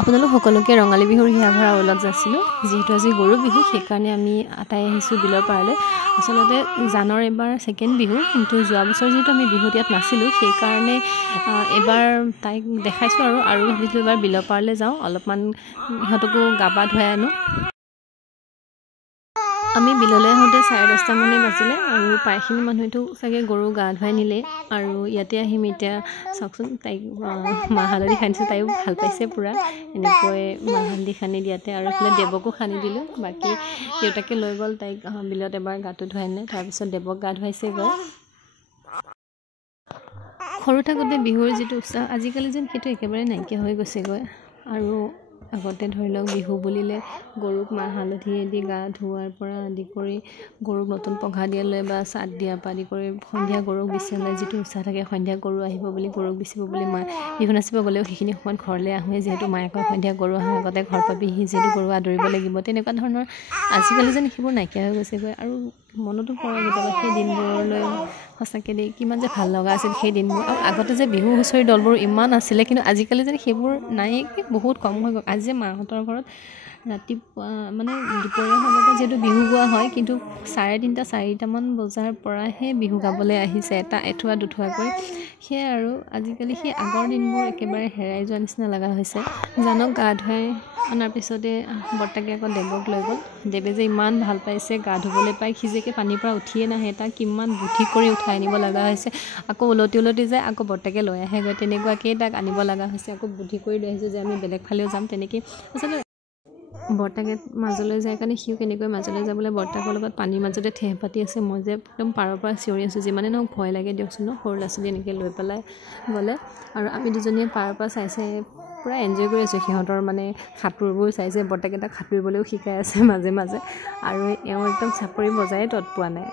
আপোনালোক সকলোকে ৰঙালী বিহুৰ হিয়াভৰা ওলগ যাছিলোঁ। যিহেতু আজি গৰু বিহু, সেইকাৰণে আমি আটাই আহিছোঁ বিলৰ পাৰলৈ। আচলতে জানৰ এবাৰ ছেকেণ্ড বিহু, কিন্তু যোৱা বছৰ যিহেতু আমি বিহুত ইয়াত নাছিলোঁ, সেইকাৰণে এবাৰ তাইক দেখাইছোঁ আৰু ভাবিছোঁ এবাৰ বিলৰ পাৰলৈ যাওঁ, অলপমান ইহঁতকো গা পা ধুৱাই আনো। আমি বিললৈ আহোঁতে 10:30 বাজিলে আৰু প্ৰায়খিনি মানুহেতো চাগে গৰু গা ধুৱাই নিলে। আৰু ইয়াতে আহিম এতিয়া চাওকচোন, তাইক মাহ হালধি সানিছোঁ, তাইও ভাল পাইছে পূৰা এনেকৈ মাহ হালধি সানি দিয়াতে। আৰু এইফালে দেৱকো সানি দিলোঁ। বাকী দেউতাকে লৈ গ'ল তাইক বিলত এবাৰ গাটো ধুৱাই নিলে, তাৰপিছত দেৱক গা ধুৱাইছে গৈ। সৰু থাকোঁতে বিহুৰ যিটো উৎসাহ, আজিকালি যেন সেইটো একেবাৰে নাইকিয়া হৈ গৈছেগৈ। আৰু আগতে ধৰি লওক বিহু বুলিলে গৰুক মাহ হালধিয়েদি গা ধুওৱাৰ পৰা আদি কৰি গৰুক নতুন পঘা দিয়ালৈ বা চাট দিয়াৰ পৰা আদি কৰি সন্ধিয়া গৰুক বিচিবলৈ যিটো উৎসাহ থাকে, সন্ধিয়া গৰু আহিব বুলি, গৰুক বিচিব বুলি মায়ে বিহু নাচিব গ'লেও সেইখিনি সময়ত ঘৰলৈ আহোঁৱে, যিহেতু মায়ে কয় সন্ধিয়া গৰু অহাৰ আগতে ঘৰ পাবিহি, যিহেতু গৰু আদৰিব লাগিব, তেনেকুৱা ধৰণৰ। আজিকালি যেন সেইবোৰ নাইকিয়া হৈ গৈছেগৈ। আৰু মনতো পৰে কেতিয়াবা সেই দিনবোৰলৈ, সঁচাকৈ দেই কিমান যে ভাল লগা আছিল সেই দিনবোৰ। আৰু আগতে যে বিহু হুঁচৰি দলবোৰ ইমান আছিলে, কিন্তু আজিকালি যেন সেইবোৰ নাই, বহুত কম হৈ গ'ল। আজি যে মাহঁতৰ ঘৰত ৰাতিপুৱা মানে দুপৰীয়া সময়ত যিহেতু বিহু গোৱা হয়, কিন্তু 3:30, 4টামান বজাৰ পৰাহে বিহু গাবলৈ আহিছে, এটা এঠুৱা দুঠুৱাকৈ। সেয়াই আৰু আজিকালি সেই আগৰ দিনবোৰ একেবাৰে হেৰাই যোৱা নিচিনা লগা হৈছে। জানক গা ধুৱাই অনাৰ পিছতে বৰ্তাকে আকৌ দেৱক লৈ গ'ল। দেৱে যে ইমান ভাল পাইছে গা ধুবলৈ পাই, সি যে পানীৰ পৰা উঠিয়ে নাহে, তাক কিমান বুদ্ধি কৰি উঠাই আনিব লগা হৈছে। আকৌ উলটি যায়, আকৌ বৰ্তাকে লৈ আহেগৈ, তেনেকুৱাকেই তাক আনিব লগা হৈছে। আকৌ বুদ্ধি কৰি লৈ আহিছোঁ যে আমি বেলেগ ফালেও যাম, তেনেকেই আচলতে বৰ্তাকে মাজলৈ যায় কাৰণে সিও কেনেকৈ মাজলৈ যাবলৈ বৰ্তাকৰ লগত পানীৰ মাজতে ঠেহ পাতি আছে। মই যে একদম পাৰৰ পৰা চিঞৰি আছোঁ, যিমানে নহওক ভয় লাগে দিয়কচোন, সৰু ল'ৰা ছোৱালী এনেকৈ লৈ পেলাই গ'লে। আৰু আমি দুজনীয়ে পাৰৰ পৰা চাই পূৰা এনজয় কৰি আছোঁ সিহঁতৰ মানে সাঁতোৰবোৰ চাইছে। বৰ্তাকে তাক সাঁতুৰিবলৈও শিকাই আছে মাজে মাজে, আৰু এওঁ একদম চাপৰি বজাই তত পোৱা নাই।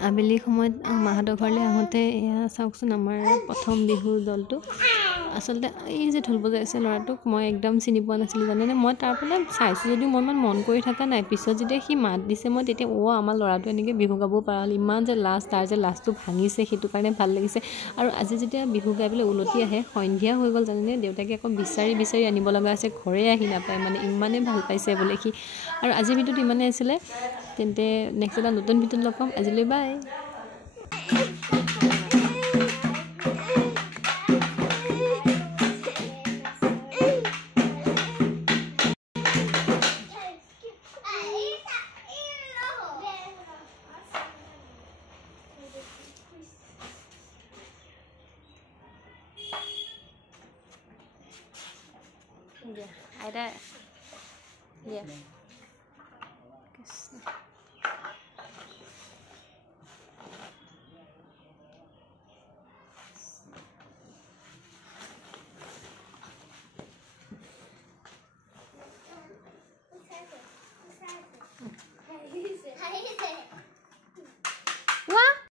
আবেলি সময়ত মাহঁতৰ ঘৰলৈ আহোঁতে এয়া চাওকচোন, আমাৰ প্ৰথম বিহু দলটো। আচলতে এই যে ঢোল বজাইছে ল'ৰাটোক মই একদম চিনি পোৱা নাছিলোঁ, জানেনে। মই তাৰ পৰা চাইছোঁ যদিও মই ইমান মন কৰি থকা নাই। পিছত যেতিয়া সি মাত দিছে, মই তেতিয়া আমাৰ ল'ৰাটো এনেকৈ বিহু গাব পৰা হ'ল। ইমান যে তাৰ যে লাজটো ভাঙিছে, সেইটো কাৰণে ভাল লাগিছে। আৰু আজি যেতিয়া বিহু গাই পেলাই উলটি আহে, সন্ধিয়া হৈ গ'ল জানেনে, দেউতাকে আকৌ বিচাৰি আনিব লগা আছে, ঘৰে আহি নাপায় মানে, ইমানেই ভাল পাইছে বোলে সি। আৰু আজিৰ ভিডিঅ'টো ইমানেই আছিলে, তেন্তে নেক্সট এটা নতুন ভিডিঅ'ত লগ পাম। আজিলৈ বাই। Iya, ada. Iya.